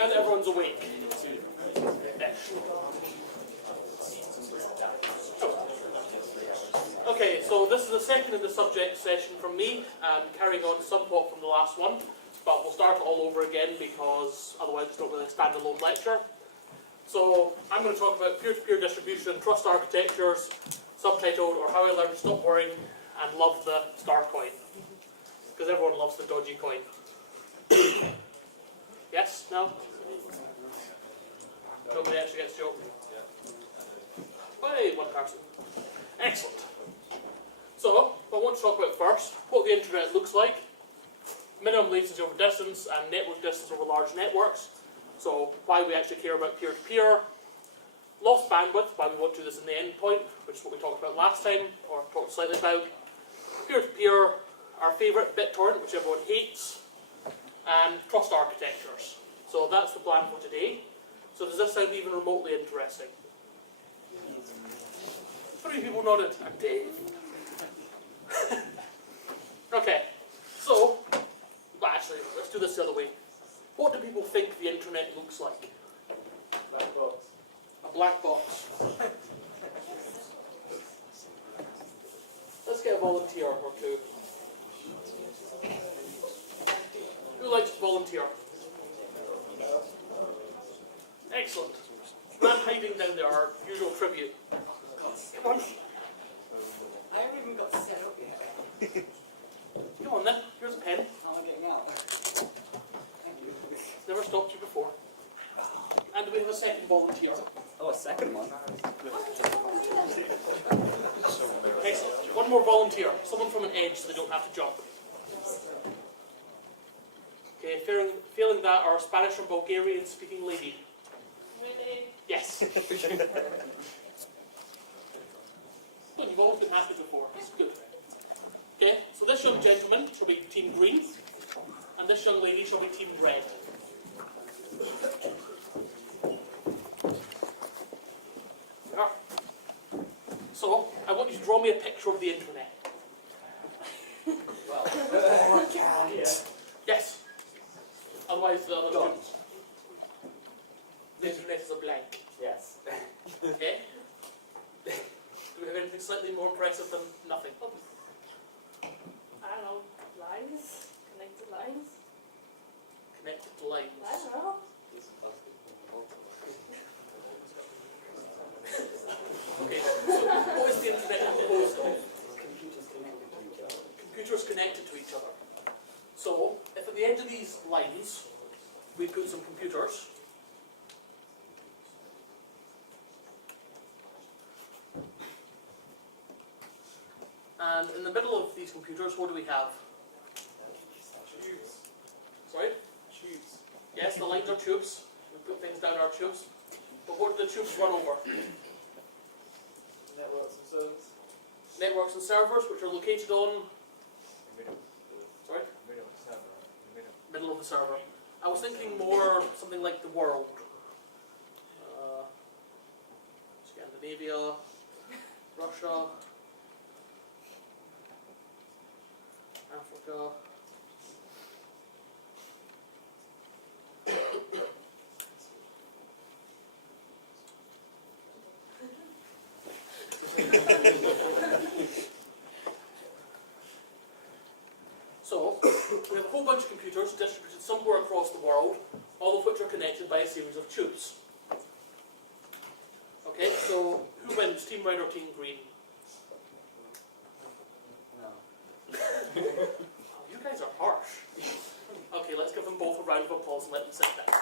now that everyone's awake. Okay, so this is the second in the subject session from me, carrying on somewhat from the last one, but we'll start it all over again because otherwise it's not really a standalone lecture. So I'm going to talk about peer-to-peer distribution and trust architectures, subtitled, or how I learned to stop worrying and love the star coin. Because everyone loves the dodgy coin. Yes? No? Nobody actually gets the joke? Hey, one person. Excellent. So, what I want to talk about first, what the internet looks like, minimum latency over distance, and network distance over large networks. So, why we actually care about peer-to-peer. Lost bandwidth, why we won't do this in the endpoint, which is what we talked about last time, or talked slightly about. Peer-to-peer, our favourite, BitTorrent, which everyone hates, and trust architectures. So that's the plan for today. So does this sound even remotely interesting? 3 people nodded, and Dave. Okay, so, well actually, let's do this the other way. What do people think the internet looks like? Black box. A black box. Let's get a volunteer or two. Who likes to volunteer? Excellent. Man hiding down there, our usual tribute. Come on. I haven't even got set up yet. Come on then, here's a pen. I'm getting out. It's never stopped you before. And we have a second volunteer. Oh, a second one. Excellent. One more volunteer. Someone from an edge so they don't have to jump. Okay, failing that, our Spanish or Bulgarian speaking lady. Really? Yes. Good, you've always been happy before. That's good. Okay, so this young gentleman shall be team green, and this young lady shall be team red. There. So, I want you to draw me a picture of the internet. Yes. Otherwise, the other students. The internet is a blank. Yes. Okay? Do we have anything slightly more impressive than nothing? I don't know, lines? Connected lines? Connected lines. I don't know. Okay, so what is the internet composed of? Computers connected to each other. Computers connected to each other. So, if at the end of these lines we put some computers, and in the middle of these computers, what do we have? Tubes. Sorry? Tubes. Yes, the lines are tubes. We put things down our tubes. But what do the tubes run over? Networks and servers. Networks and servers, which are located on... Sorry? Middle of the server. I was thinking more something like the world. Scandinavia, Russia, Africa. So, we have a whole bunch of computers distributed somewhere across the world, all of which are connected by a series of tubes. Okay, so who wins, team red or team green? No. Oh, you guys are harsh. Okay, let's give them both a round of applause and let them sit down.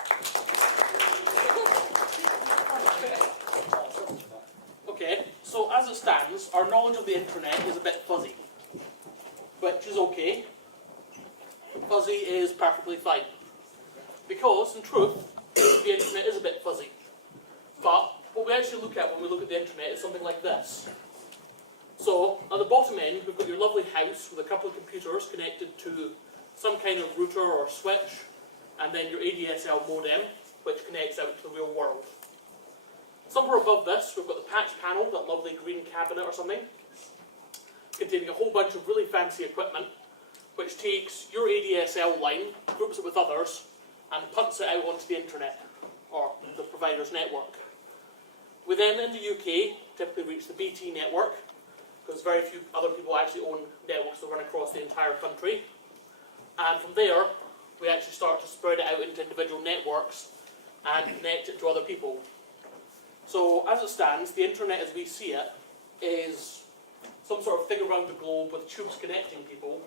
Okay, so as it stands, our knowledge of the internet is a bit fuzzy, which is okay. Fuzzy is perfectly fine. Because, in truth, the internet is a bit fuzzy. But what we actually look at when we look at the internet is something like this. So, at the bottom end, we've got your lovely house with a couple of computers connected to some kind of router or switch, and then your ADSL modem, which connects out to the real world. Somewhere above this, we've got the patch panel, that lovely green cabinet or something, containing a whole bunch of really fancy equipment, which takes your ADSL line, groups it with others, and punts it out onto the internet, or the provider's network. We then, in the UK, typically reach the BT network, because very few other people actually own networks that run across the entire country. And from there, we actually start to spread it out into individual networks and connect it to other people. So, as it stands, the internet as we see it is some sort of thing around the globe with tubes connecting people,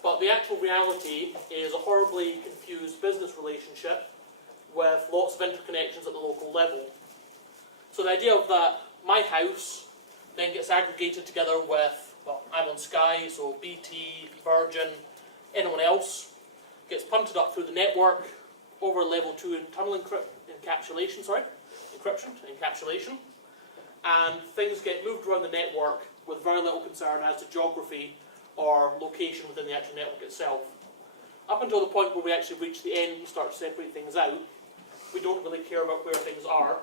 but the actual reality is a horribly confused business relationship with lots of interconnections at the local level. So the idea of that, my house then gets aggregated together with, well, I'm on Sky, so BT, Virgin, anyone else, gets punted up through the network over level 2 internal encapsulation, and things get moved around the network with very little concern as to geography or location within the actual network itself. Up until the point where we actually reach the end and start to separate things out, we don't really care about where things are.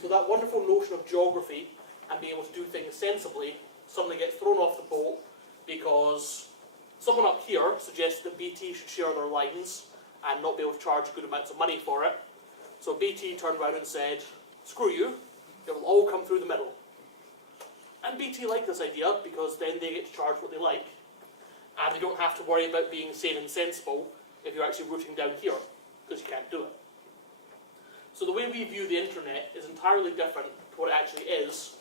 So that wonderful notion of geography and being able to do things sensibly suddenly gets thrown off the boat because someone up here suggested that BT should share their lines and not be able to charge good amounts of money for it. So BT turned around and said, screw you, it will all come through the middle. And BT like this idea because then they get to charge what they like. And they don't have to worry about being sane and sensible if you're actually routing down here, because you can't do it. So the way we view the internet is entirely different to what it actually is,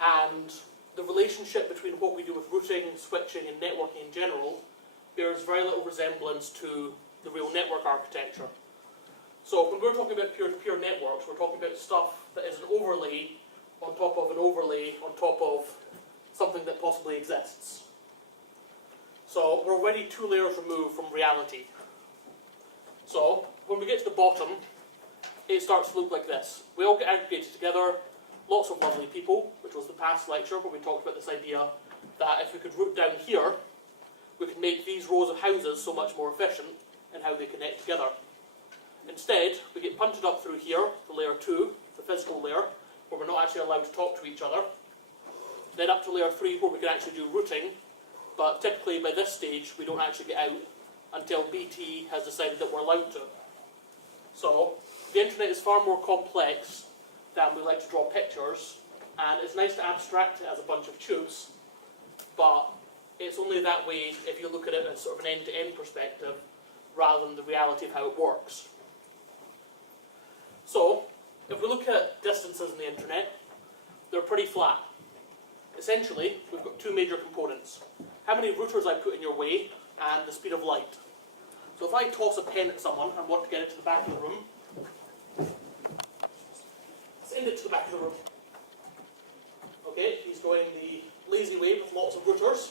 and the relationship between what we do with routing, switching and networking in general bears very little resemblance to the real network architecture. So when we're talking about peer-to-peer networks, we're talking about stuff that is an overlay on top of an overlay on top of something that possibly exists. So we're already 2 layers removed from reality. So when we get to the bottom, it starts to look like this. We all get aggregated together, lots of lovely people, which was the past lecture where we talked about this idea that if we could route down here, we could make these rows of houses so much more efficient in how they connect together. Instead, we get punted up through here, the layer 2, the physical layer, where we're not actually allowed to talk to each other. Then up to layer 3 where we can actually do routing, but typically by this stage we don't actually get out until BT has decided that we're allowed to. So the internet is far more complex than we like to draw pictures, and it's nice to abstract it as a bunch of tubes, but it's only that way if you look at it as sort of an end-to-end perspective rather than the reality of how it works. So, if we look at distances in the internet, they're pretty flat. Essentially, we've got 2 major components. How many routers I put in your way, and the speed of light. So if I toss a pen at someone and want to get it to the back of the room, send it to the back of the room. Okay, he's going the lazy way with lots of routers.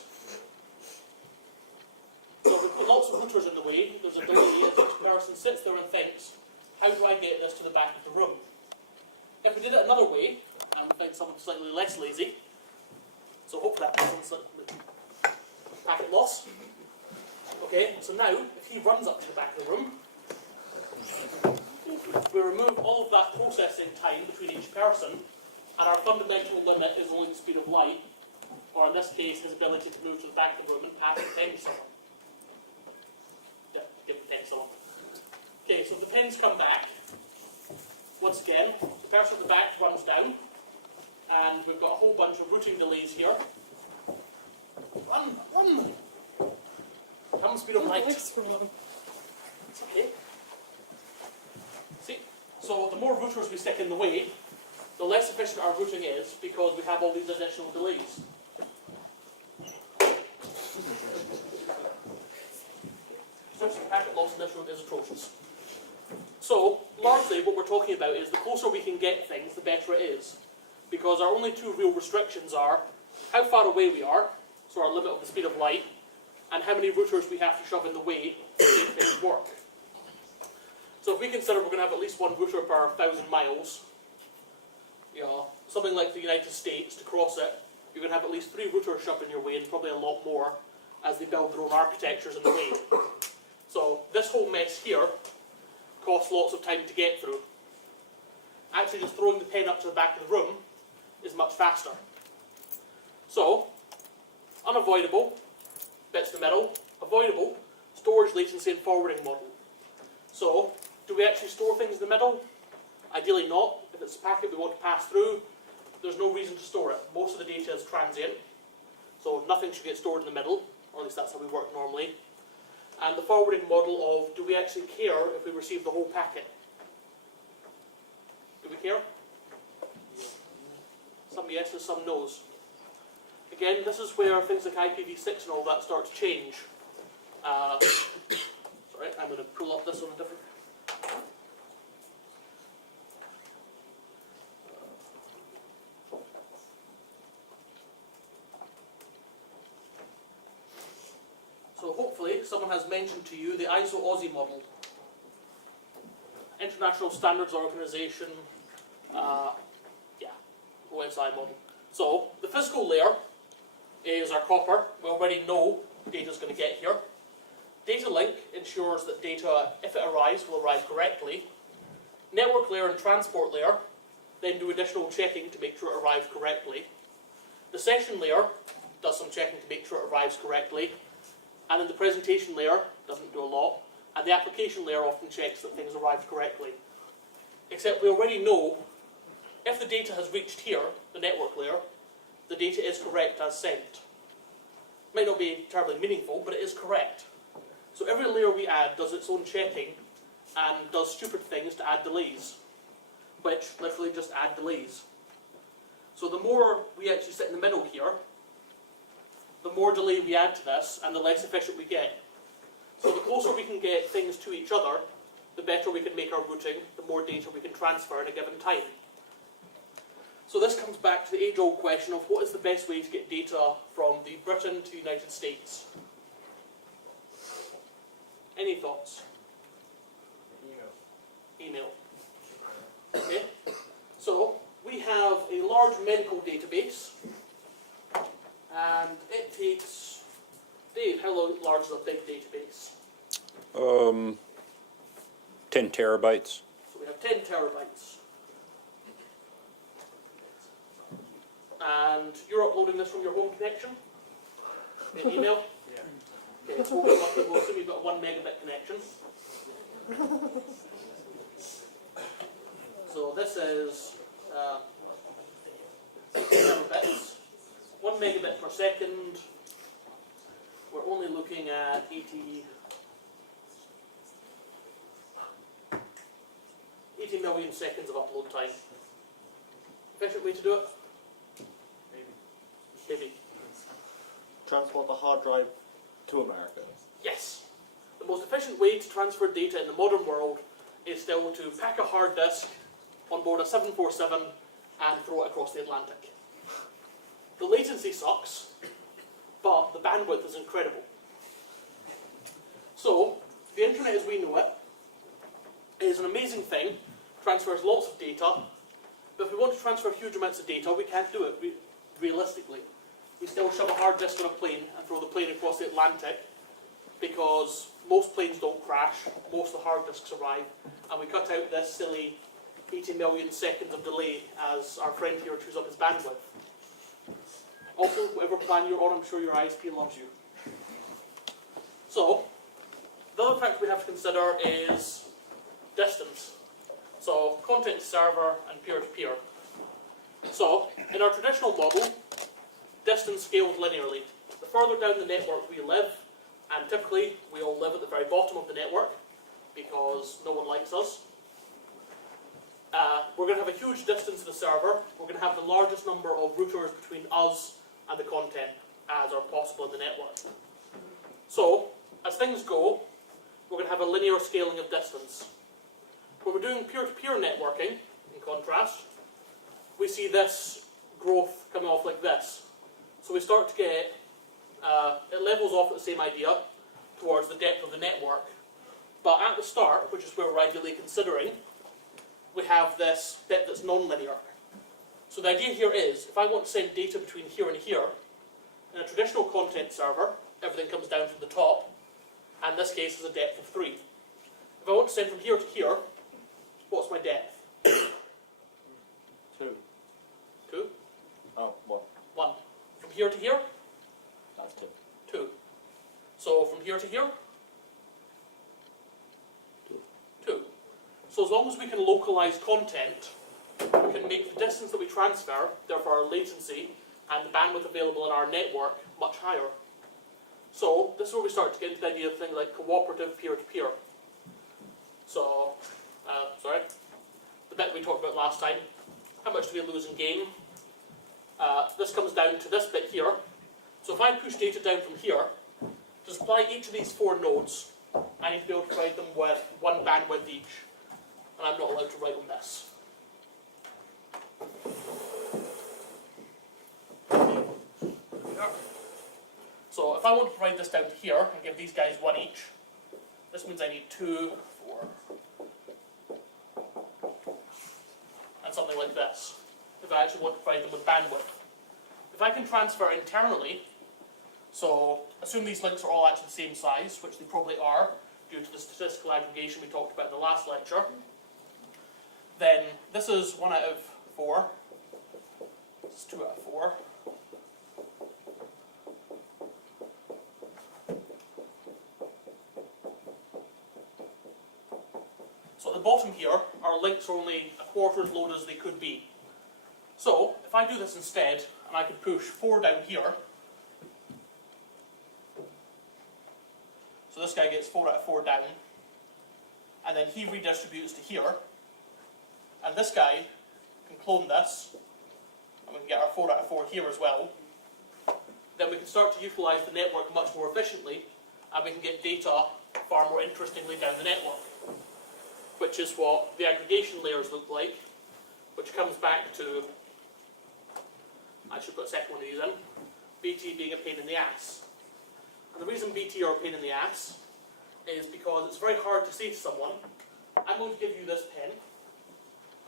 So if we put lots of routers in the way, there's a delay as each person sits there and thinks, how do I get this to the back of the room? If we did it another way, and we find someone slightly less lazy, so hopefully that person's packet loss. Okay, so now, if he runs up to the back of the room, we remove all of that processing time between each person, and our fundamental limit is only the speed of light, or in this case, his ability to move to the back of the room and pass the pen to someone. Yeah, give the pen to someone. Okay, so the pens come back. Once again, the person at the back runs down, and we've got a whole bunch of routing delays here. Run! Come speed of light. It's okay. See? So the more routers we stick in the way, the less efficient our routing is because we have all these additional delays. So the packet loss in this room is atrocious. So, largely what we're talking about is the closer we can get things, the better it is. Because our only 2 real restrictions are how far away we are, so our limit of the speed of light, and how many routers we have to shove in the way to make things work. So if we consider we're going to have at least 1 router per 1,000 miles, you know, something like the United States, to cross it, you're going to have at least 3 routers shoved in your way, and probably a lot more as they build their own architectures in the way. So this whole mess here costs lots of time to get through. Actually just throwing the pen up to the back of the room is much faster. So, unavoidable, bits in the middle, avoidable, storage latency and forwarding model. So, Do we actually store things in the middle? Ideally not. If it's a packet we want to pass through, there's no reason to store it. Most of the data is transient, so nothing should get stored in the middle, or at least that's how we work normally. And the forwarding model of, do we actually care if we receive the whole packet? Do we care? Some yeses, some no's. Again, this is where things like IPv6 and all that start to change. Sorry, I'm going to pull up this on a different... So hopefully someone has mentioned to you the ISO-AUSI model. International Standards Organization, OSI model. So the physical layer is our copper. We already know data is going to get here. Data link ensures that data, if it arrives, will arrive correctly. Network layer and transport layer then do additional checking to make sure it arrives correctly. The session layer does some checking to make sure it arrives correctly. And then the presentation layer doesn't do a lot. And the application layer often checks that things arrived correctly. Except we already know if the data has reached here, the network layer, the data is correct as sent. Might not be terribly meaningful, but it is correct. So every layer we add does its own checking and does stupid things to add delays, which literally just add delays. So the more we actually sit in the middle here, the more delay we add to this and the less efficient we get. So the closer we can get things to each other, the better we can make our routing, the more data we can transfer in a given time. So this comes back to the age-old question of what is the best way to get data from the Britain to the United States? Any thoughts? Email. Okay. So we have a large medical database, and it takes... Dave, how large is a big database? 10 terabytes. So we have 10 terabytes. And you're uploading this from your home connection? In email? Yeah. Okay, so we'll assume you've got a 1 megabit connection. So this is 8 megabits, 1 megabit per second. We're only looking at 80 million seconds of upload time. Efficient way to do it? Maybe. Transport the hard drive to America. Yes. The most efficient way to transfer data in the modern world is still to pack a hard disk on board a 747 and throw it across the Atlantic. The latency sucks, but the bandwidth is incredible. So, the internet as we know it is an amazing thing, transfers lots of data, but if we want to transfer huge amounts of data, we can't do it realistically. We still shove a hard disk on a plane and throw the plane across the Atlantic because most planes don't crash, most of the hard disks arrive, and we cut out this silly 80 million seconds of delay as our friend here chews up his bandwidth. Also, whatever plan you're on, I'm sure your ISP loves you. So, the other factor we have to consider is distance. So, content to server and peer-to-peer. So, in our traditional model, distance scales linearly. The further down the network we live, and typically we all live at the very bottom of the network because no one likes us, we're going to have a huge distance to the server. We're going to have the largest number of routers between us and the content as are possible in the network. So, as things go, we're going to have a linear scaling of distance. When we're doing peer-to-peer networking, in contrast, we see this growth coming off like this. So we start to get, it levels off at the same idea towards the depth of the network. But at the start, which is where we're ideally considering, we have this bit that's non-linear. So the idea here is, if I want to send data between here and here, in a traditional content server, everything comes down from the top, and in this case is a depth of 3. If I want to send from here to here, what's my depth? 2. 2? Oh, 1. 1. From here to here? That's 2. 2. So from here to here? 2. So as long as we can localize content, we can make the distance that we transfer, therefore our latency, and the bandwidth available in our network much higher. So this is where we start to get into the idea of things like cooperative peer-to-peer. So, the bit we talked about last time, how much do we lose in gain? This comes down to this bit here. So if I push data down from here, to supply each of these 4 nodes, I need to be able to provide them with 1 bandwidth each. And I'm not allowed to write on this. So if I want to provide this down to here and give these guys 1 each, this means I need 2, 4, and something like this, if I actually want to provide them with bandwidth. If I can transfer internally, so assume these links are all actually the same size, which they probably are, due to the statistical aggregation we talked about in the last lecture, then this is 1 out of 4, this is 2 out of 4, so at the bottom here, our links are only a quarter as load as they could be. So, if I do this instead, and I could push 4 down here, so this guy gets 4 out of 4 down, and then he redistributes to here, and this guy can clone this, and we can get our 4 out of 4 here as well, then we can start to utilize the network much more efficiently, and we can get data far more interestingly down the network, which is what the aggregation layers look like, which comes back to, I should put a second one of these in, BT being a pain in the ass. And the reason BT are a pain in the ass is because it's very hard to say to someone, I'm going to give you this pen,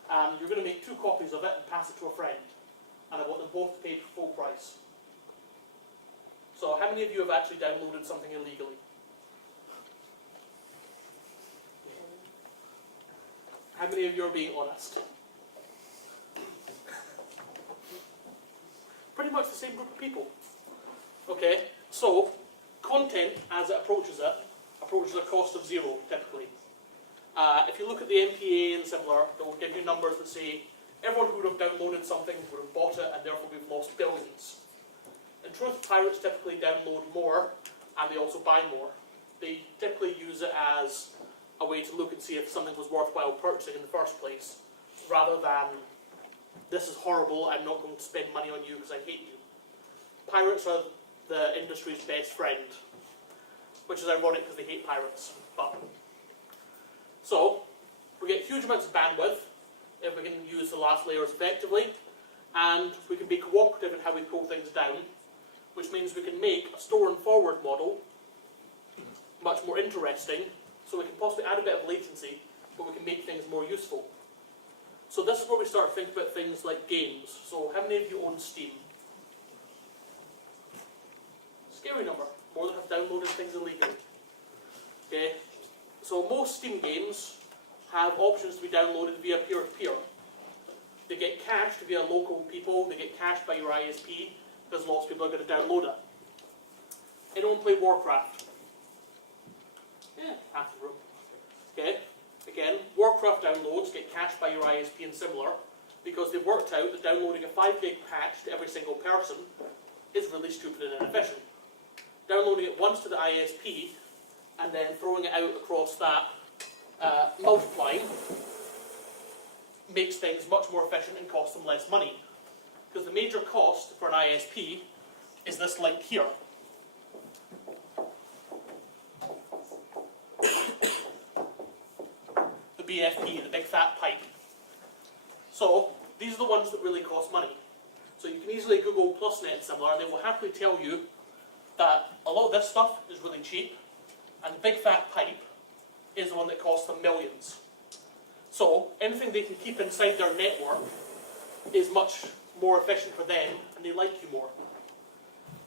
and you're going to make 2 copies of it and pass it to a friend, and I want them both to pay full price. So how many of you have actually downloaded something illegally? How many of you are being honest? Pretty much the same group of people. Okay, so content as it approaches a cost of 0 typically. If you look at the MPA and similar, they will give you numbers that say everyone who would have downloaded something would have bought it, and therefore we've lost billions. In truth, pirates typically download more, and they also buy more. They typically use it as a way to look and see if something was worthwhile purchasing in the first place, rather than, this is horrible, I'm not going to spend money on you because I hate you. Pirates are the industry's best friend, which is ironic because they hate pirates. So, we get huge amounts of bandwidth if we can use the last layers effectively, and we can be cooperative in how we pull things down, which means we can make a store and forward model much more interesting, so we can possibly add a bit of latency, but we can make things more useful. So this is where we start to think about things like games. So how many of you own Steam? Scary number. More than have downloaded things illegally. Okay. So most Steam games have options to be downloaded via peer-to-peer. They get cached via local people, they get cached by your ISP, because lots of people are going to download it. Anyone play Warcraft? Yeah, half the room. Okay. Again, Warcraft downloads get cached by your ISP and similar, because they've worked out that downloading a 5 gig patch to every single person is really stupid and inefficient. Downloading it once to the ISP, and then throwing it out across that, multiplying, makes things much more efficient and costs them less money. Because the major cost for an ISP is this link here. The BFP, the big fat pipe. So, these are the ones that really cost money. So you can easily Google PlusNet and similar, and they will happily tell you that a lot of this stuff is really cheap, and the big fat pipe is the one that costs them millions. So anything they can keep inside their network is much more efficient for them, and they like you more.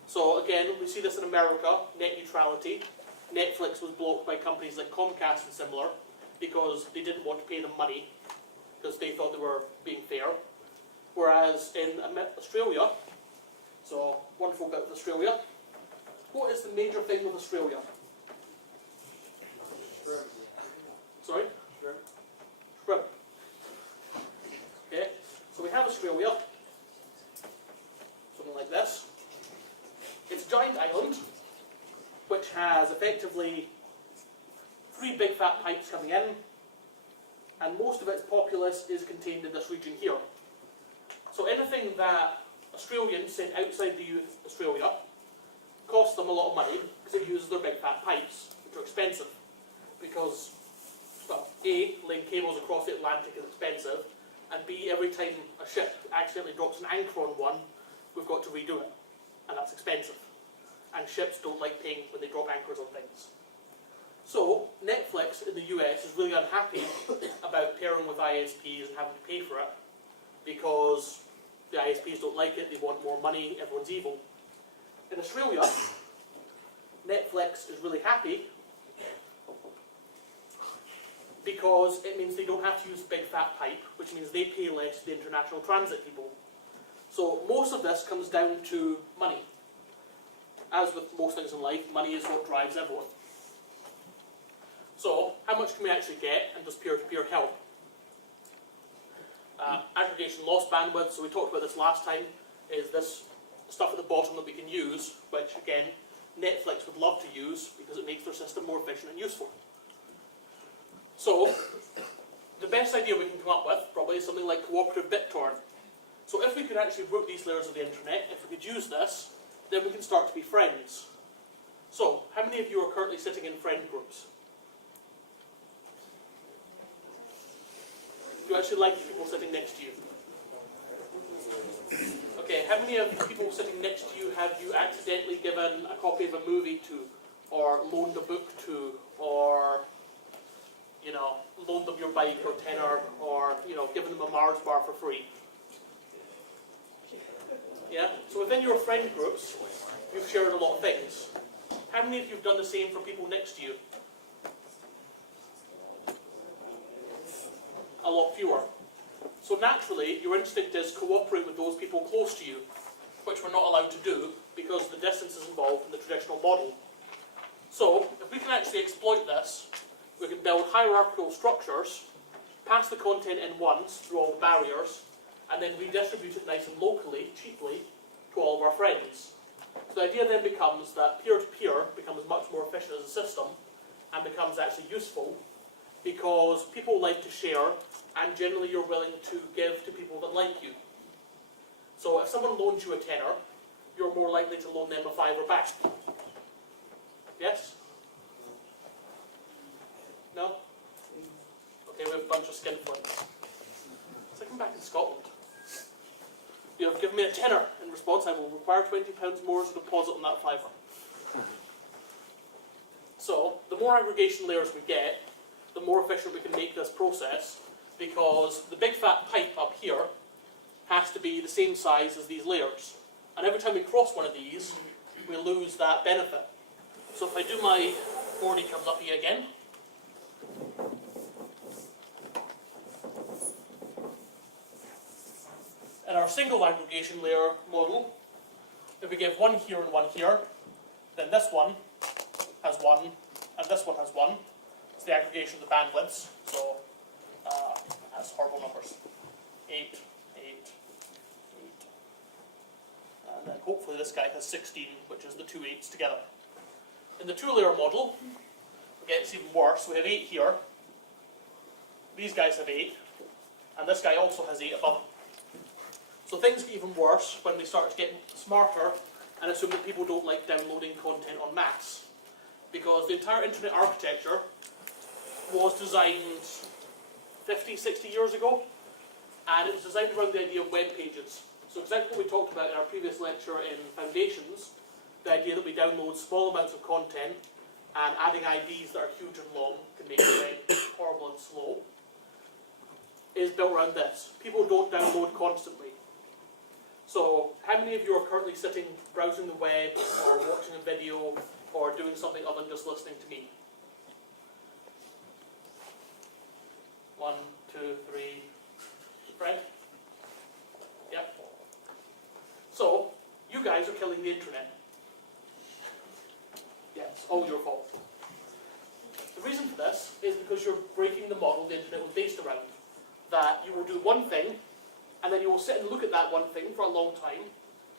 So again, we see this in America, net neutrality. Netflix was blocked by companies like Comcast and similar, because they didn't want to pay them money, because they thought they were being fair. Whereas in Australia, so wonderful bit with Australia, what is the major thing with Australia? Sorry? has effectively 3 big fat pipes coming in, and most of its populace is contained in this region here. So anything that Australians send outside Australia costs them a lot of money because it uses their big fat pipes, which are expensive. Because, well, A, laying cables across the Atlantic is expensive, and B, every time a ship accidentally drops an anchor on one, we've got to redo it, and that's expensive. And ships don't like paying when they drop anchors on things. So, Netflix in the US is really unhappy about pairing with ISPs and having to pay for it, because the ISPs don't like it, they want more money, everyone's evil. In Australia, Netflix is really happy because it means they don't have to use big fat pipe, which means they pay less to the international transit people. So most of this comes down to money. As with most things in life, money is what drives everyone. So, how much can we actually get, and does peer-to-peer help? Aggregation loss bandwidth, so we talked about this last time, is this stuff at the bottom that we can use, which again, Netflix would love to use because it makes their system more efficient and useful. So, the best idea we can come up with probably is something like cooperative BitTorrent. So if we could actually route these layers of the internet, if we could use this, then we can start to be friends. So, how many of you are currently sitting in friend groups? Do you actually like people sitting next to you? Okay, how many of the people sitting next to you have you accidentally given a copy of a movie to, or loaned a book to, or, you know, loaned them your bike or tenner, or, you know, given them a Mars bar for free? Yeah? So within your friend groups, you've shared a lot of things. How many of you have done the same for people next to you? A lot fewer. So naturally, your instinct is cooperate with those people close to you, which we're not allowed to do because the distance is involved in the traditional model. So, if we can actually exploit this, we can build hierarchical structures, pass the content in once through all the barriers, and then redistribute it nice and locally, cheaply, to all of our friends. So the idea then becomes that peer-to-peer becomes much more efficient as a system, and becomes actually useful, because people like to share, and generally you're willing to give to people that like you. So if someone loans you a tenner, you're more likely to loan them a fiver back. Yes? No? Okay, we have a bunch of skinflints. It's like I'm back in Scotland. You have given me a tenner. In response, I will require £20 more as a deposit on that fiver. So, the more aggregation layers we get, the more efficient we can make this process, because the big fat pipe up here has to be the same size as these layers. And every time we cross one of these, we lose that benefit. So if I do my boardy comes up here again. In our single aggregation layer model, if we give one here and one here, then this one has one, and this one has one. It's the aggregation of the bandwidths, so that's horrible numbers. 8, 8, 8. And then hopefully this guy has 16, which is the two 8s together. In the two-layer model, it gets even worse. We have 8 here. These guys have 8, and this guy also has 8 above him. So things get even worse when we start to get smarter and assume that people don't like downloading content en masse. Because the entire internet architecture was designed 50, 60 years ago, and it was designed around the idea of web pages. So exactly what we talked about in our previous lecture in Foundations, the idea that we download small amounts of content and adding IDs that are huge and long can make it horrible and slow, is built around this. People don't download constantly. So, how many of you are currently sitting browsing the web or watching a video or doing something other than just listening to me? 1, 2, 3. Fred? Yep. So, you guys are killing the internet. Yeah, it's all your fault. The reason for this is because you're breaking the model the internet was based around. That you will do one thing, and then you will sit and look at that one thing for a long time,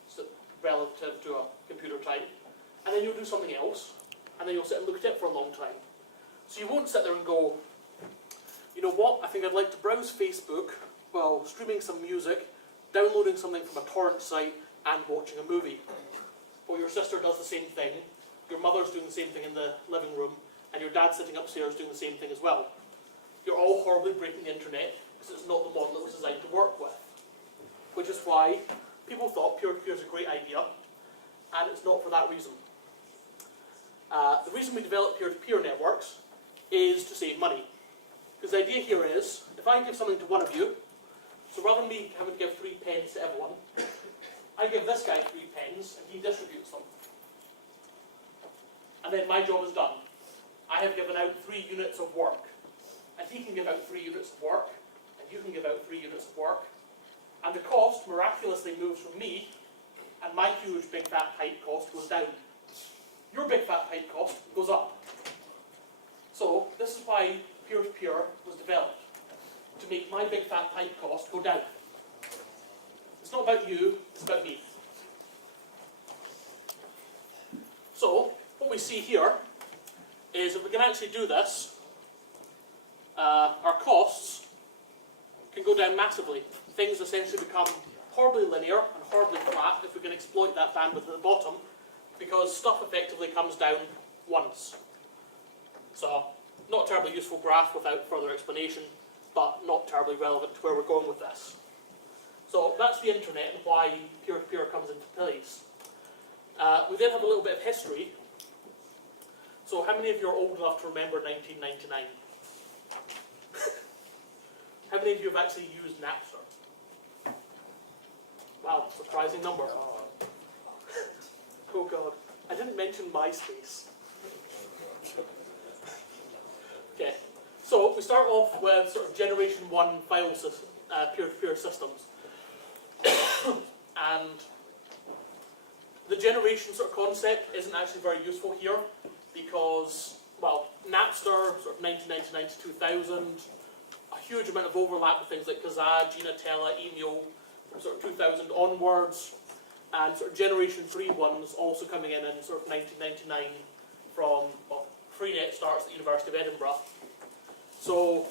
so relative to a computer time, and then you'll do something else, and then you'll sit and look at it for a long time. So you won't sit there and go, you know what, I think I'd like to browse Facebook while streaming some music, downloading something from a torrent site, and watching a movie. Or your sister does the same thing, your mother's doing the same thing in the living room, and your dad's sitting upstairs doing the same thing as well. You're all horribly breaking the internet because it's not the model it was designed to work with. Which is why people thought peer-to-peer is a great idea, and it's not for that reason. The reason we develop peer-to-peer networks is to save money. Because the idea here is, if I give something to one of you, so rather than me having to give 3 pens to everyone, I give this guy 3 pens and he distributes them. And then my job is done. I have given out 3 units of work. And he can give out 3 units of work, and you can give out 3 units of work. And the cost miraculously moves from me, and my huge big fat pipe cost goes down. Your big fat pipe cost goes up. So this is why peer-to-peer was developed, to make my big fat pipe cost go down. It's not about you, it's about me. So what we see here is if we can actually do this, our costs can go down massively. Things essentially become horribly linear and horribly flat if we can exploit that bandwidth at the bottom, because stuff effectively comes down once. So, not a terribly useful graph without further explanation, but not terribly relevant to where we're going with this. So that's the internet and why peer-to-peer comes into place. We then have a little bit of history. So how many of you are old enough to remember 1999? How many of you have actually used Napster? Wow, surprising number. Oh god, I didn't mention MySpace. Okay, so we start off with sort of generation 1 file peer-to-peer systems. And the generation sort of concept isn't actually very useful here because, well, Napster, sort of 1999 to 2000, a huge amount of overlap with things like Kazaa, Ginatella, Email, from sort of 2000 onwards, and sort of generation 3 ones also coming in sort of 1999 from, well, Freenet starts at the University of Edinburgh. So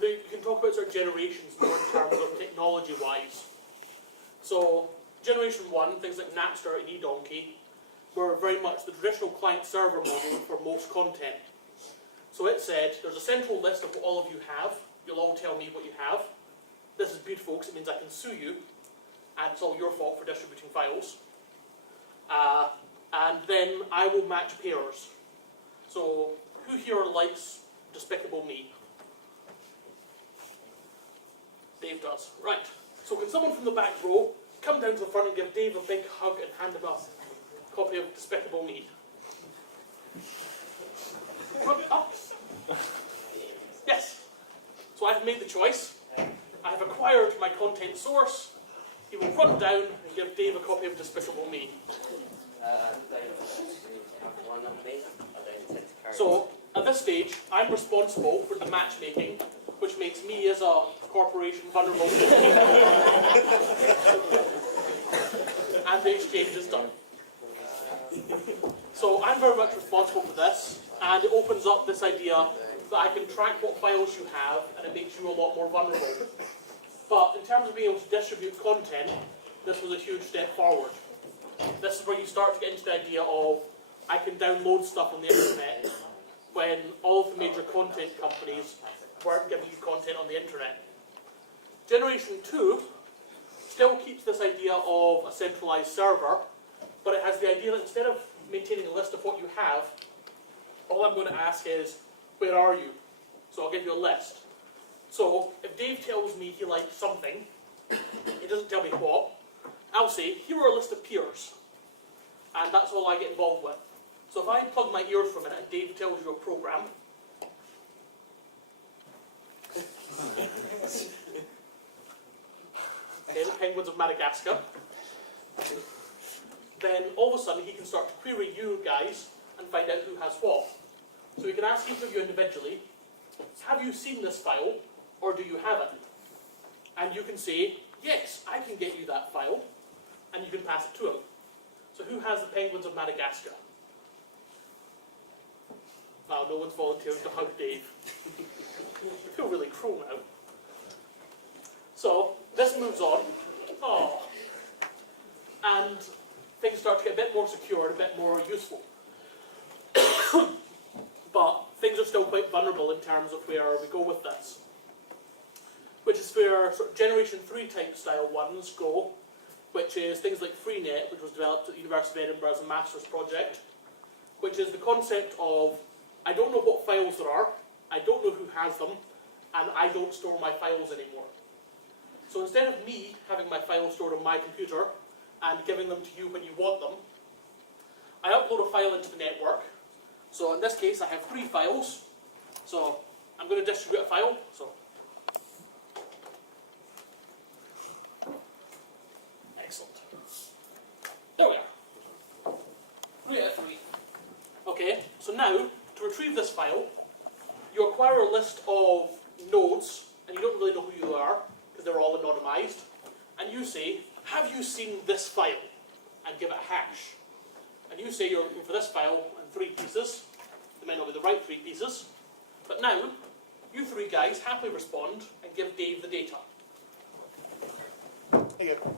you can talk about sort of generations more in terms of technology-wise. So generation 1, things like Napster and eDonkey, were very much the traditional client-server model for most content. So it said, there's a central list of what all of you have, you'll all tell me what you have. This is beautiful because it means I can sue you, and it's all your fault for distributing files. And then I will match pairs. So who here likes Despicable Me? Dave does. Right. So can someone from the back row come down to the front and give Dave a big hug and hand him a copy of Despicable Me? Come on, up. Yes. So I've made the choice. I have acquired my content source. He will run down and give Dave a copy of Despicable Me. So, at this stage, I'm responsible for the matchmaking, which makes me as a corporation vulnerable to and the exchange is done. So I'm very much responsible for this, and it opens up this idea that I can track what files you have, and it makes you a lot more vulnerable. But in terms of being able to distribute content, this was a huge step forward. This is where you start to get into the idea of, I can download stuff on the internet when all of the major content companies weren't giving you content on the internet. Generation 2 still keeps this idea of a centralized server, but it has the idea that instead of maintaining a list of what you have, all I'm going to ask is, where are you? So I'll give you a list. So if Dave tells me he likes something, he doesn't tell me what, I'll say, here are a list of peers. And that's all I get involved with. So if I plug my ears for a minute and Dave tells you a program, okay, the penguins of Madagascar, then all of a sudden he can start to query you guys and find out who has what. So he can ask each of you individually, have you seen this file, or do you have it? And you can say, yes, I can get you that file, and you can pass it to him. So who has the penguins of Madagascar? no one's volunteering to hug Dave. I feel really cruel now. So, this moves on. Oh. And things start to get a bit more secure and a bit more useful. But things are still quite vulnerable in terms of where we go with this. Which is where sort of Generation 3 type style ones go, which is things like Freenet, which was developed at the University of Edinburgh as a master's project, which is the concept of, I don't know what files there are, I don't know who has them, and I don't store my files anymore. So instead of me having my files stored on my computer and giving them to you when you want them, I upload a file into the network. So in this case I have 3 files, so I'm going to distribute a file. So excellent. There we are. 3 out of 3. Okay, so now to retrieve this file, you acquire a list of nodes, and you don't really know who you are, because they're all anonymized, and you say, have you seen this file? And give it a hash. And you say you're looking for this file in 3 pieces. They might not be the right 3 pieces, but now, you 3 guys happily respond and give Dave the data. Here you go.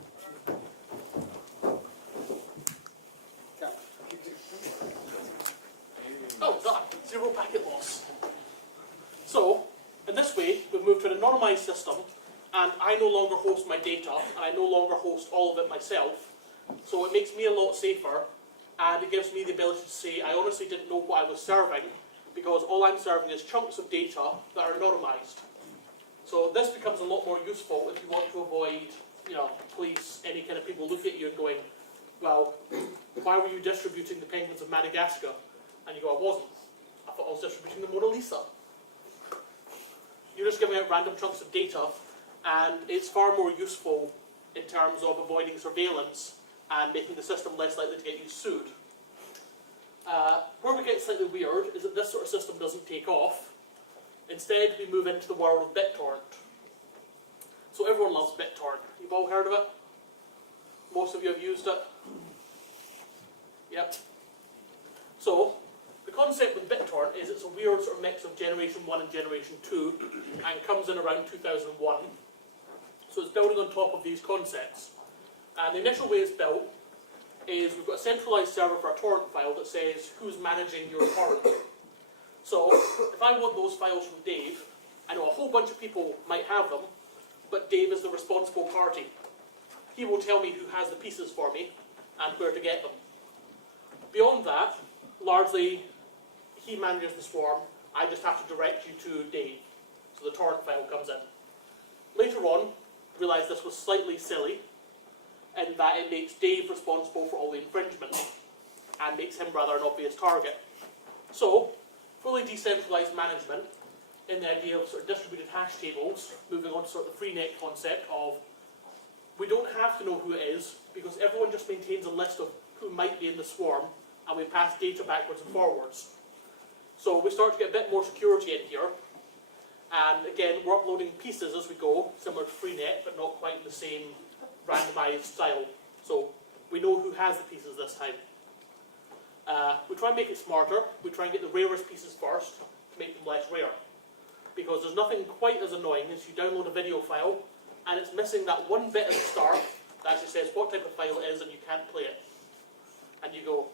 Oh, done. 0 packet loss. So, in this way, we've moved to an anonymized system, and I no longer host my data, and I no longer host all of it myself. So it makes me a lot safer, and it gives me the ability to say, I honestly didn't know what I was serving, because all I'm serving is chunks of data that are anonymized. So this becomes a lot more useful if you want to avoid, police, any kind of people looking at you and going, well, why were you distributing the penguins of Madagascar? And you go, I wasn't. I thought I was distributing the Mona Lisa. You're just giving out random chunks of data, and it's far more useful in terms of avoiding surveillance and making the system less likely to get you sued. Where we get slightly weird is that this sort of system doesn't take off. Instead, we move into the world of BitTorrent. So everyone loves BitTorrent. You've all heard of it? Most of you have used it? Yep. So, the concept with BitTorrent is it's a weird sort of mix of Generation 1 and Generation 2, and comes in around 2001. So it's building on top of these concepts. And the initial way it's built is we've got a centralized server for a torrent file that says who's managing your torrent. So if I want those files from Dave, I know a whole bunch of people might have them, but Dave is the responsible party. He will tell me who has the pieces for me and where to get them. Beyond that, largely he manages the swarm. I just have to direct you to Dave. So the torrent file comes in. Later on, realised this was slightly silly, in that it makes Dave responsible for all the infringement, and makes him rather an obvious target. So, fully decentralised management, in the idea of sort of distributed hash tables, moving on to sort of the Freenet concept of, we don't have to know who it is, because everyone just maintains a list of who might be in the swarm, and we pass data backwards and forwards. So we start to get a bit more security in here, and again, we're uploading pieces as we go, similar to Freenet, but not quite in the same randomized style. So we know who has the pieces this time. We try and make it smarter. We try and get the rarest pieces first to make them less rare. Because there's nothing quite as annoying as you download a video file and it's missing that one bit at the start that actually says what type of file it is and you can't play it. And you go,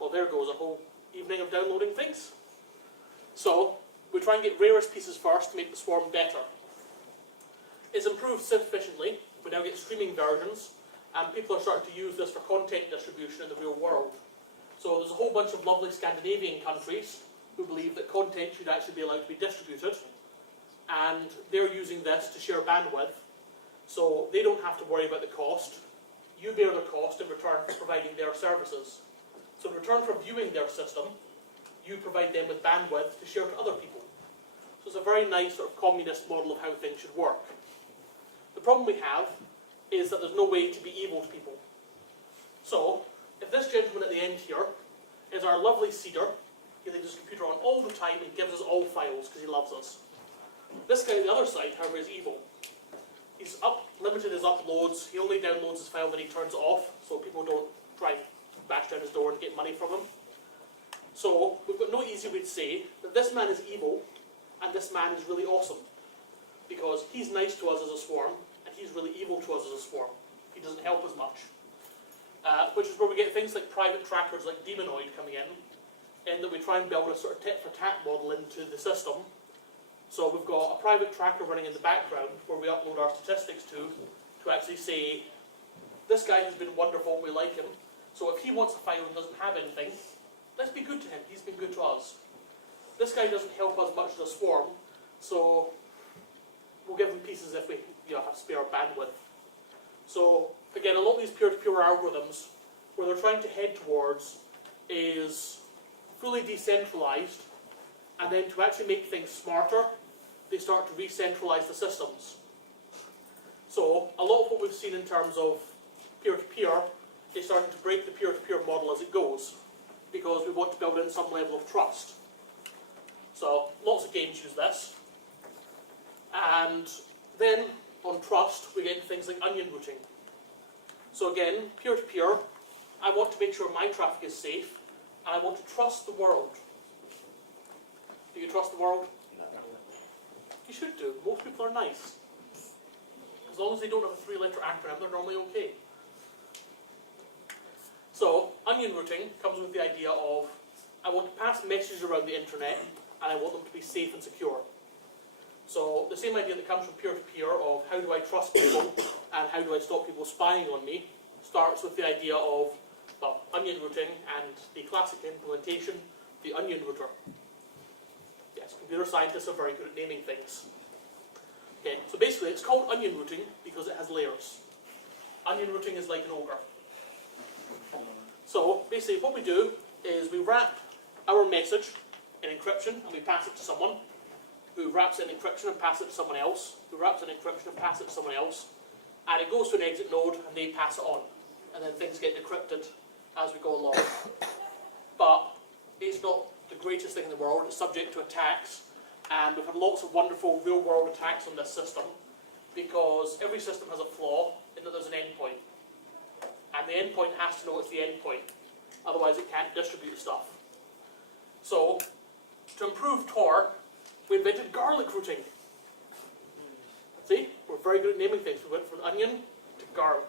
well, there goes a whole evening of downloading things. So we try and get rarest pieces first to make the swarm better. It's improved sufficiently. We now get streaming versions, and people are starting to use this for content distribution in the real world. So there's a whole bunch of lovely Scandinavian countries who believe that content should actually be allowed to be distributed, and they're using this to share bandwidth, so they don't have to worry about the cost. You bear the cost in return for providing their services. So in return for viewing their system, you provide them with bandwidth to share to other people. So it's a very nice sort of communist model of how things should work. The problem we have is that there's no way to be evil to people. So, if this gentleman at the end here is our lovely Cedar, he leaves his computer on all the time and gives us all files because he loves us. This guy on the other side, however, is evil. He's limited his uploads. He only downloads his file when he turns it off, so people don't try and bash down his door and get money from him. So we've got no easy way to say that this man is evil and this man is really awesome. Because he's nice to us as a swarm, and he's really evil to us as a swarm. He doesn't help as much. Which is where we get things like private trackers like Demonoid coming in that we try and build a sort of tit-for-tat model into the system. So we've got a private tracker running in the background where we upload our statistics to actually say, this guy has been wonderful, we like him. So if he wants a file and doesn't have anything, let's be good to him, he's been good to us. This guy doesn't help us much as a swarm, so we'll give him pieces if we have spare bandwidth. So again, a lot of these peer-to-peer algorithms, where they're trying to head towards is fully decentralized, and then to actually make things smarter, they start to re-centralize the systems. So a lot of what we've seen in terms of peer-to-peer is starting to break the peer-to-peer model as it goes, because we want to build in some level of trust. So lots of games use this. And then on trust, we get into things like onion routing. So again, peer-to-peer, I want to make sure my traffic is safe, and I want to trust the world. Do you trust the world? You should do. Most people are nice. As long as they don't have a 3-letter acronym, they're normally okay. So, onion routing comes with the idea of, I want to pass messages around the internet, and I want them to be safe and secure. So, the same idea that comes from peer-to-peer of how do I trust people, and how do I stop people spying on me, starts with the idea of, well, onion routing, and the classic implementation, the onion router. Yes, computer scientists are very good at naming things. Okay, so basically it's called onion routing because it has layers. Onion routing is like an ogre. So basically what we do is we wrap our message in encryption and we pass it to someone who wraps it in encryption and passes it to someone else, who wraps it in encryption and passes it to someone else, and it goes to an exit node and they pass it on. And then things get decrypted as we go along. But it's not the greatest thing in the world, it's subject to attacks, and we've had lots of wonderful real-world attacks on this system, because every system has a flaw in that there's an endpoint. And the endpoint has to know it's the endpoint, otherwise it can't distribute stuff. So, to improve Tor, we invented garlic routing. See, we're very good at naming things. We went from onion to garlic.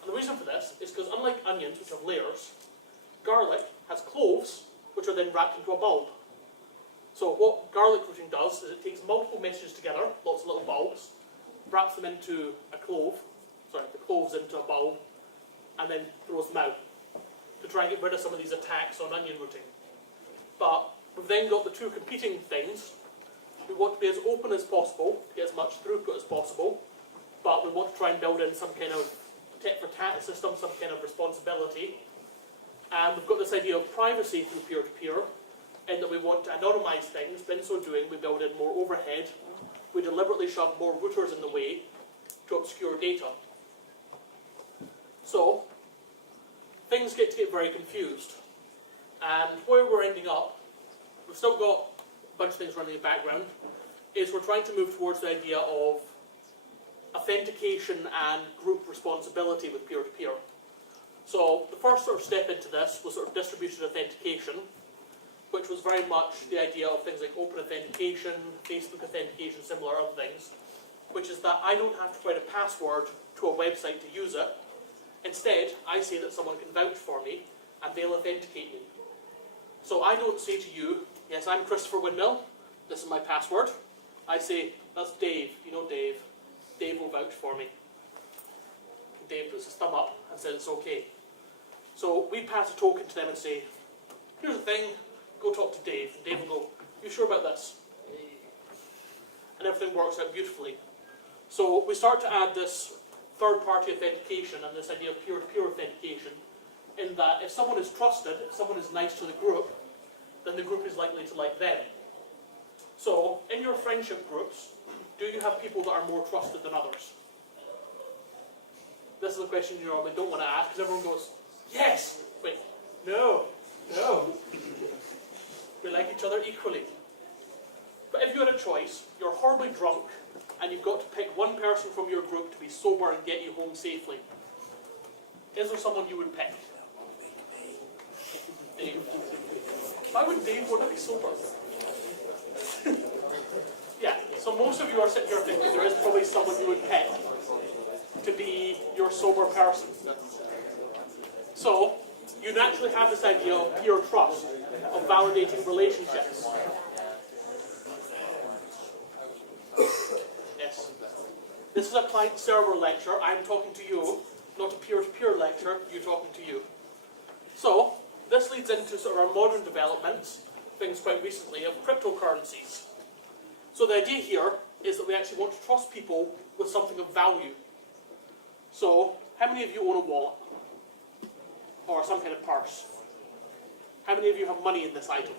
And the reason for this is because unlike onions, which have layers, garlic has cloves, which are then wrapped into a bulb. So what garlic routing does is it takes multiple messages together, lots of little bulbs, wraps them into the cloves into a bulb, and then throws them out to try and get rid of some of these attacks on onion routing. But we've then got the two competing things. We want to be as open as possible, get as much throughput as possible, but we want to try and build in some kind of tit-for-tat system, some kind of responsibility. And we've got this idea of privacy through peer-to-peer, in that we want to anonymize things, but in so doing we build in more overhead. We deliberately shove more routers in the way to obscure data. So, things get very confused. And where we're ending up, we've still got a bunch of things running in the background, is we're trying to move towards the idea of authentication and group responsibility with peer-to-peer. So the first sort of step into this was sort of distributed authentication, which was very much the idea of things like open authentication, Facebook authentication, similar other things, which is that I don't have to provide a password to a website to use it. Instead, I say that someone can vouch for me and they'll authenticate me. So I don't say to you, yes, I'm Christopher Windmill, this is my password. I say, that's Dave, you know Dave. Dave will vouch for me. Dave puts his thumb up and says it's okay. So we pass a token to them and say, here's the thing, go talk to Dave. And Dave will go, you sure about this? And everything works out beautifully. So we start to add this third-party authentication and this idea of peer-to-peer authentication, in that if someone is trusted, if someone is nice to the group, then the group is likely to like them. So, in your friendship groups, do you have people that are more trusted than others? This is a question you normally don't want to ask, because everyone goes, yes! Wait, no. We like each other equally. But if you had a choice, you're horribly drunk, and you've got to pick one person from your group to be sober and get you home safely. Is there someone you would pick? Dave. Why would Dave want to be sober? Yeah, so most of you are sitting here thinking there is probably someone you would pick to be your sober person. So, you naturally have this idea of peer trust, of validating relationships. Yes. This is a client-server lecture. I'm talking to you, not a peer-to-peer lecture. You're talking to you. So, this leads into sort of our modern developments, things quite recently, of cryptocurrencies. So the idea here is that we actually want to trust people with something of value. So, how many of you own a wallet? Or some kind of purse? How many of you have money in this item?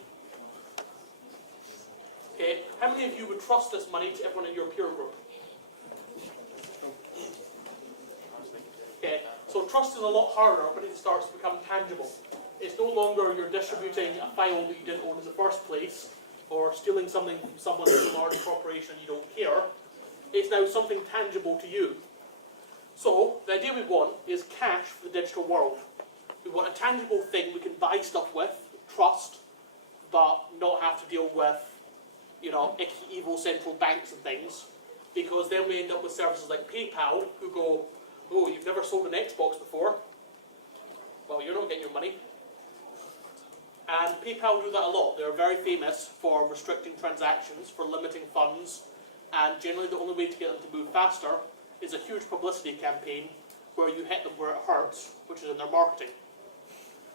Okay, how many of you would trust this money to everyone in your peer group? Okay, so trust is a lot harder when it starts to become tangible. It's no longer you're distributing a file that you didn't own in the first place, or stealing something from someone in a large corporation you don't care. It's now something tangible to you. So, the idea we want is cash for the digital world. We want a tangible thing we can buy stuff with, trust, but not have to deal with, you know, icky, evil central banks and things. Because then we end up with services like PayPal who go, oh, you've never sold an Xbox before? Well, you're not getting your money. And PayPal do that a lot. They're very famous for restricting transactions, for limiting funds, and generally the only way to get them to move faster is a huge publicity campaign where you hit them where it hurts, which is in their marketing.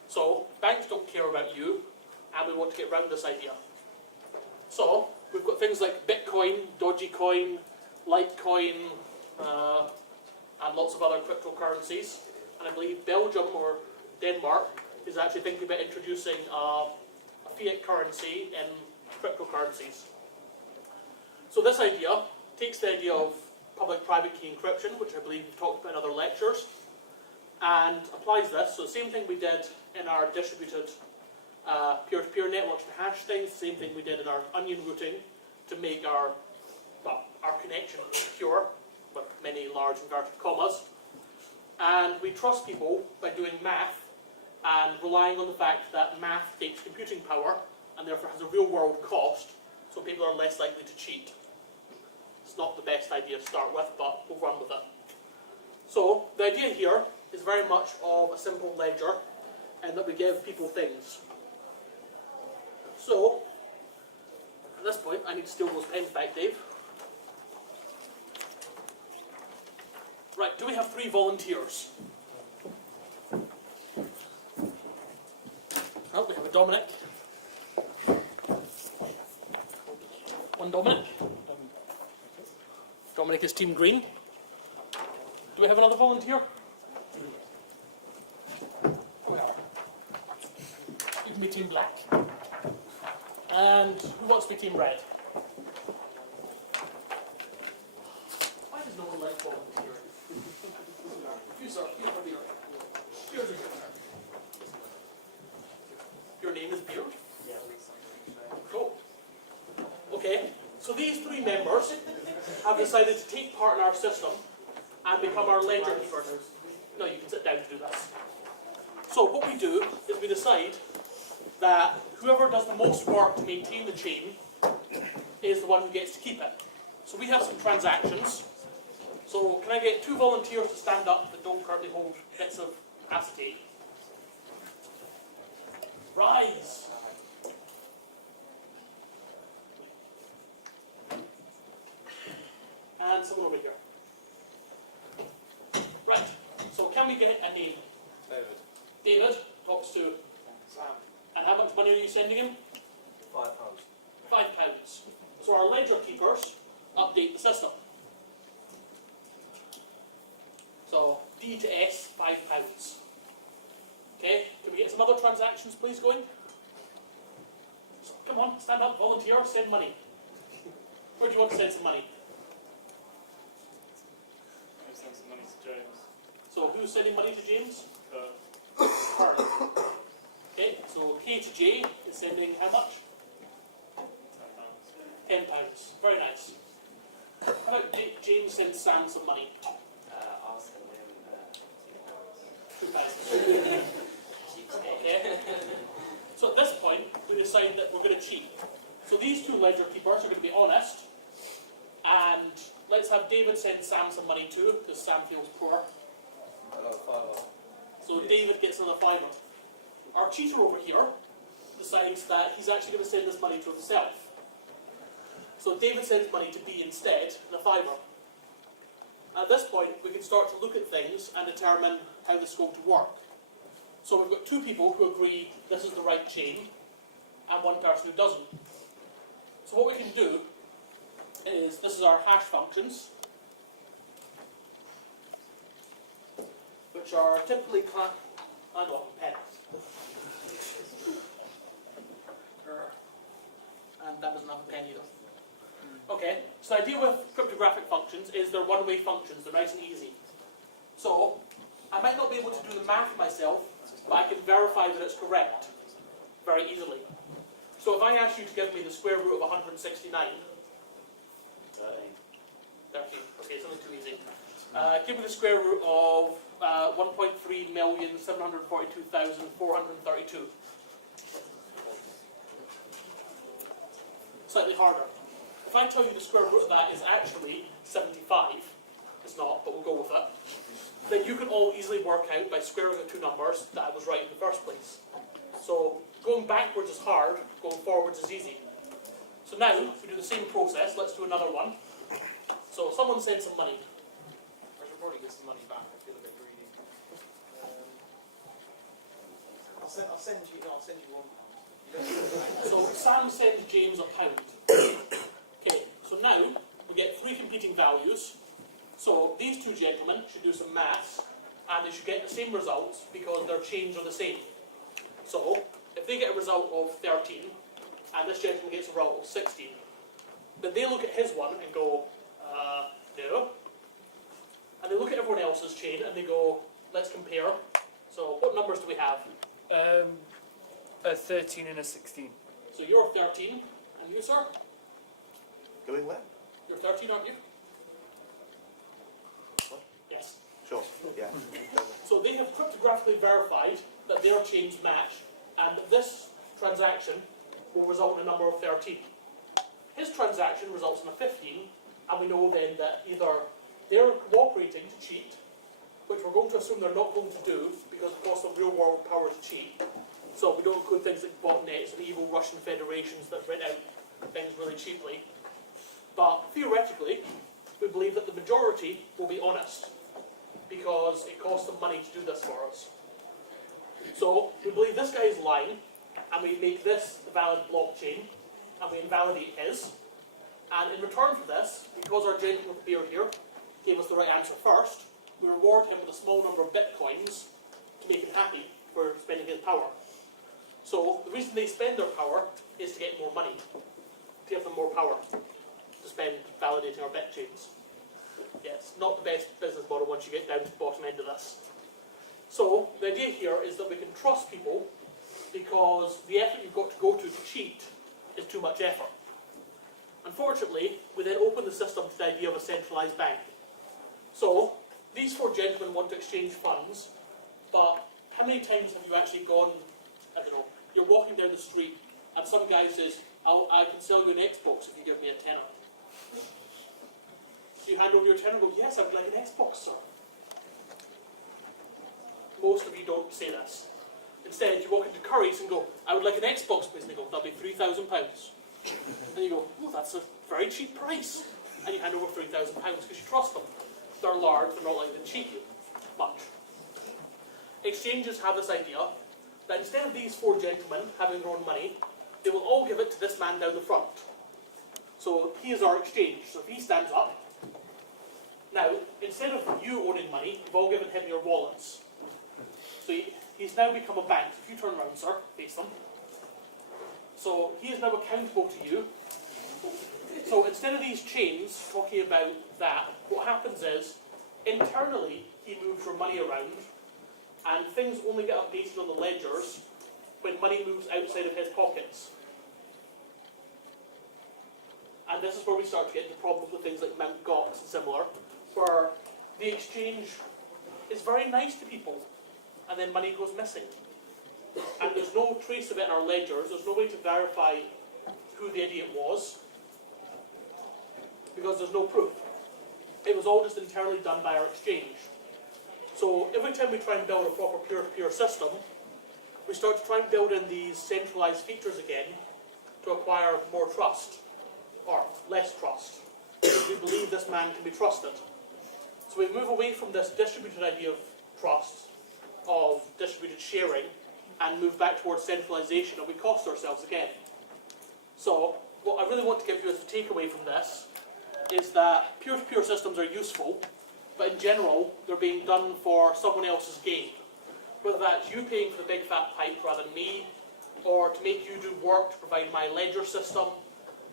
So, banks don't care about you, and we want to get around this idea. So, we've got things like Bitcoin, Dogecoin, Litecoin, and lots of other cryptocurrencies. And I believe Belgium or Denmark is actually thinking about introducing a fiat currency in cryptocurrencies. So this idea takes the idea of public-private key encryption, which I believe we've talked about in other lectures, and applies this. So the same thing we did in our distributed peer-to-peer networks to hash things, the same thing we did in our onion routing to make our connection secure, with many large inverted commas. And we trust people by doing math and relying on the fact that math takes computing power and therefore has a real-world cost, so people are less likely to cheat. It's not the best idea to start with, but we'll run with it. So, the idea here is very much of a simple ledger, and that we give people things. So, at this point, I need to steal those pens back, Dave. Right, do we have 3 volunteers? Oh, we have a Dominic. One Dominic. Dominic is Team Green. Do we have another volunteer? You can be Team Black. And who wants to be Team Red? Why does no one like volunteering? You, sir, you over here. Here's your turn. Your name is Beard? Cool. Okay, so these 3 members have decided to take part in our system and become our ledger keepers. No, you can sit down to do this. So what we do is we decide that whoever does the most work to maintain the chain is the one who gets to keep it. So we have some transactions. So can I get 2 volunteers to stand up that don't currently hold bits of acetate? Rise! And someone over here. Right, so can we get a name? David. David talks to Sam. And how much money are you sending him? £5. £5. So our ledger keepers update the system. So D to S, £5. Okay, can we get some other transactions please going? So, come on, stand up, volunteer, send money. Where do you want to send some money? I'm sending some money to James. So who's sending money to James? Kurt. Kurt. Okay, so K to J is sending how much? £10. £10. Very nice. How about James sends Sam some money? I'll send him £2. Okay. So at this point, we we decide that we're going to cheat. So these two ledger keepers are going to be honest, and let's have David send Sam some money too, because Sam feels poor. So David gets another £5. Our cheater over here decides that he's actually going to send this money to himself. So David sends money to B instead, and a £5. At this point, we can start to look at things and determine how this is going to work. So we've got two people who agree this is the right chain, and one person who doesn't. So what we can do is, this is our hash functions, which are typically I got a pen. And that doesn't have a pen either. Okay, so the idea with cryptographic functions is they're one-way functions, they're nice and easy. So, I might not be able to do the math myself, but I can verify that it's correct very easily. So if I ask you to give me the square root of 169, 13. Okay, something too easy. Give me the square root of 1.3,742,432. Slightly harder. If I tell you the square root of that is actually 75, it's not, but we'll go with it, then you can all easily work out by squaring the two numbers that I was right in the first place. So going backwards is hard, going forwards is easy. So now, if we do the same process, let's do another one. So someone send some money. I should probably get some money back. I feel a bit greedy. I'll send you £1. So Sam sends James £1. Okay, so now we get three competing values. So these two gentlemen should do some maths, and they should get the same results because their chains are the same. So if they get a result of 13, and this gentleman gets a result of 16, then they look at his one and go, no. And they look at everyone else's chain and they go, let's compare. So what numbers do we have? A 13 and a 16. So you're 13, and you, sir? Going where? You're 13, aren't you? What? Yes. Sure. Yeah. So they have cryptographically verified that their chains match, and that this transaction will result in a number of 13. His transaction results in a 15, and we know then that either they're cooperating to cheat, which we're going to assume they're not going to do because it costs them real world power to cheat. So we don't include things like botnets and evil Russian federations that rent out things really cheaply. But theoretically, we believe that the majority will be honest because it costs them money to do this for us. So we believe this guy is lying, and we make this the valid blockchain, and we invalidate his. And in return for this, because our gentleman with the beard here gave us the right answer first, we reward him with a small number of bitcoins to make him happy for spending his power. So the reason they spend their power is to get more money, to give them more power to spend validating our bit chains. Yes, not the best business model once you get down to the bottom end of this. So the idea here is that we can trust people because the effort you've got to go to cheat is too much effort. Unfortunately, we then open the system to the idea of a centralised bank. So these four gentlemen want to exchange funds, but how many times have you actually gone, I don't know, you're walking down the street and some guy says, I can sell you an Xbox if you give me a tenner. So you hand over your tenner and go, yes, I would like an Xbox, sir. Most of you don't say this. Instead, you walk into Curry's and go, I would like an Xbox, please. And they go, that'll be £3,000. And you go, oh, that's a very cheap price. And you hand over £3,000 because you trust them. They're large, they're not likely to cheat you much. Exchanges have this idea that instead of these four gentlemen having their own money, they will all give it to this man down the front. So he is our exchange. So if he stands up, now, instead of you owning money, you've all given him your wallets. So he's now become a bank. If you turn around, sir, face them. So he is now accountable to you. So instead of these chains talking about that, what happens is, internally, he moves your money around, and things only get updated on the ledgers when money moves outside of his pockets. And this is where we start to get into problems with things like Mt. Gox and similar, where the exchange is very nice to people, and then money goes missing. and there's no trace of it in our ledgers. There's no way to verify who the idiot was, because there's no proof. It was all just internally done by our exchange. So every time we try and build a proper peer-to-peer system, we start to try and build in these centralized features again to acquire more trust, or less trust, because we believe this man can be trusted. So we move away from this distributed idea of trust, of distributed sharing, and move back towards centralization, and we cost ourselves again. So what I really want to give you as a takeaway from this is that peer-to-peer systems are useful, but in general, they're being done for someone else's gain. Whether that's you paying for the big fat pipe rather than me, or to make you do work to provide my ledger system,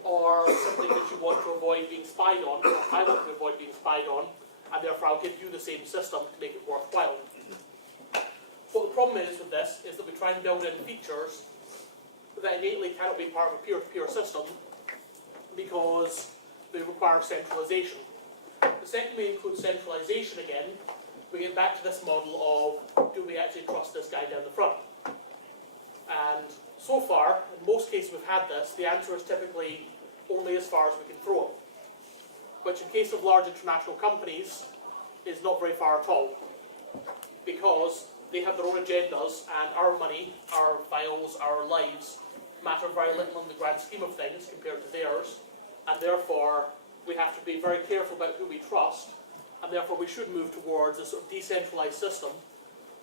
or simply that you want to avoid being spied on, or I want to avoid being spied on, and therefore I'll give you the same system to make it worthwhile. What the problem is with this is that we try and build in features that innately cannot be part of a peer-to-peer system because they require centralization. The second we include centralization again, we get back to this model of, do we actually trust this guy down the front? And so far, in most cases we've had this, the answer is typically only as far as we can throw him, which in case of large international companies is not very far at all, because they have their own agendas, and our money, our files, our lives matter very little in the grand scheme of things compared to theirs, and therefore we have to be very careful about who we trust, and therefore we should move towards a sort of decentralized system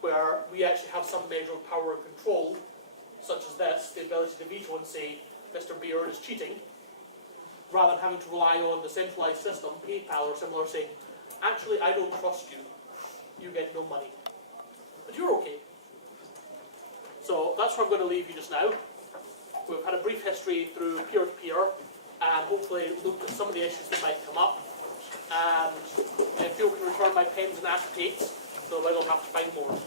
where we actually have some measure of power and control, such as this, the ability to veto and say, Mr. Beard is cheating, rather than having to rely on the centralized system, PayPal or similar, saying, actually I don't trust you, you get no money. But you're okay. So that's where I'm going to leave you just now. We've had a brief history through peer-to-peer, and hopefully looked at some of the issues that might come up. And if you can return my pens and acetates, so I don't have to find more.